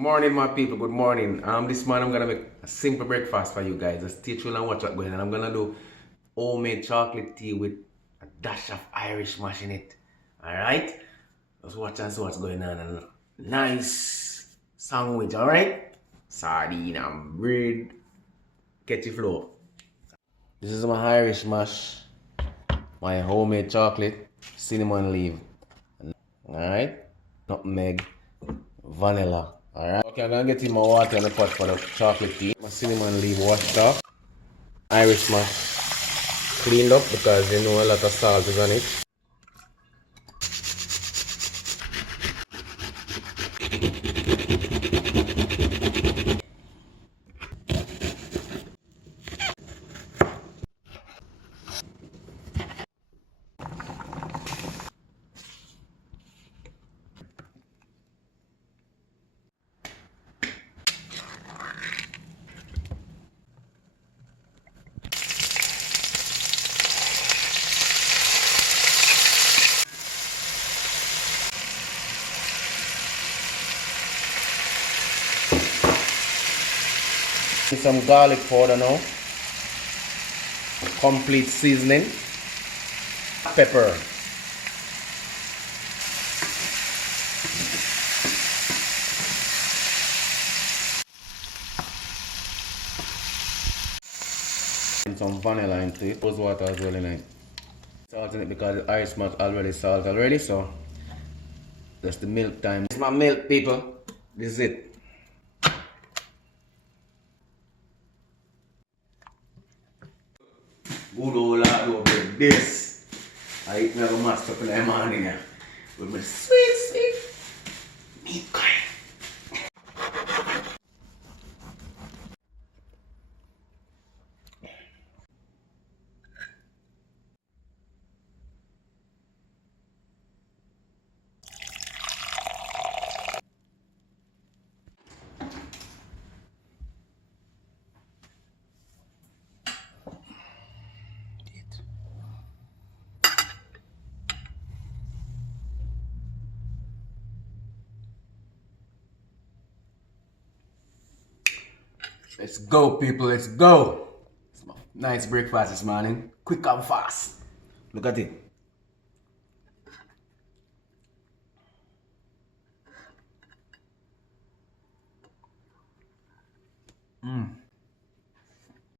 Morning, my people. Good morning. This morning I'm gonna make a simple breakfast for you guys. Just stay tuned and watch what's going on. I'm gonna do homemade chocolate tea with a dash of Irish mash in it. All right. Let's watch and see what's going on. And nice sandwich. All right. Sardine and bread. Catchy flow. This is my Irish mash. My homemade chocolate, cinnamon leaf. All right. Nutmeg. Vanilla. Alright. Okay, I'm gonna get in my water in the pot for the chocolate tea. My cinnamon leaf washed off. Irish mash cleaned up because you know a lot of salt is on it. Some garlic powder now. Complete seasoning. Pepper. And some vanilla into it. Rose water as well in it. Salt in it because the Irish mash already salt already, so that's the milk time. This is my milk, people. This is it. Good old lad over this. I eat me a master up in the morning here. With my sweet meat kind. Let's go, people, let's go. It's my nice breakfast this morning. Quick and fast. Look at it. Mmm.